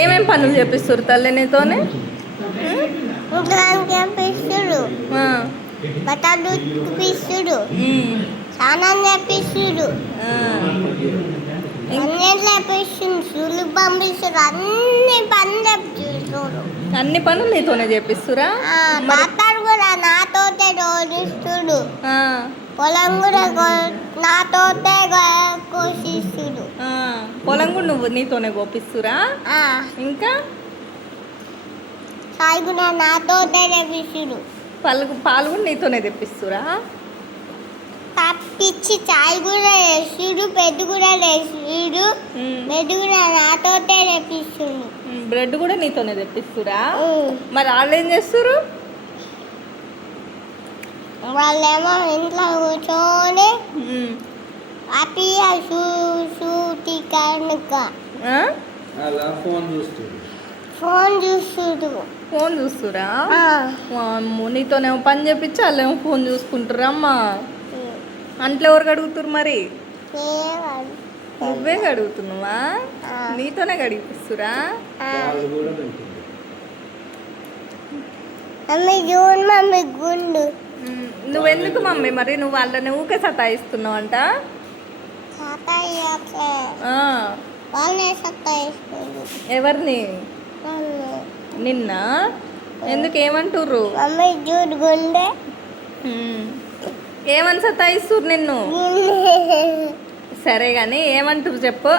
ఏమేం పనులు చేపిస్తారు తల్లి నీతోనే? చేపిస్తుడు, బట్టలు ఉతికిపిస్తుడు, స్నానం చేపిస్తుడు, అన్నీ చేపిస్తుంది, సులు పంపిస్తుడు, అన్ని పనులు చేపిస్తుడు. అన్ని పనులు నీతోనే చేపిస్తురా? డాక్టర్ కూడా నాతోటే రోజుస్తుడు, పొలం కూడా నాతోటే కోసిస్తుడు. పొలం కూడా నువ్వు నీతోనే కోపిస్తురా? ఇంకా చాయ్ కూడా నాతోటే తెప్పిస్తుడు. పాలు కూడా నీతోనే తెప్పిస్తురా? తప్పించి చాయ్ కూడా వేస్తుడు, పెద్ద కూడా వేస్తుడు, బెడ్ కూడా నాతోటే తెప్పిస్తుడు. బ్రెడ్ కూడా నీతోనే తెప్పిస్తురా? మరి వాళ్ళు ఏం చేస్తారు? వాళ్ళేమో ఇంట్లో కూర్చొని హ్యాపీగా షూటి కనుక ఫోన్ చూస్తురా? నీతోనేమో పని చేపించి వాళ్ళేమో ఫోన్ చూసుకుంటారా? అమ్మా అంట్లో ఎవరు కడుగుతురు మరి? నువ్వే కడుగుతున్నావా? నీతోనే కడిగిపిస్తురా? మమ్మీ గుండు. నువ్వెందుకు మమ్మీ మరి నువ్వు వాళ్ళని ఊకే సతాయిస్తున్నావు అంట? ఎవరిని? నిన్న ఎందుకు ఏమంటుర్రు? ఏమని సతాయిస్తుర్రు నిన్ను? సరే గాని ఏమంటుర్రు చెప్పు.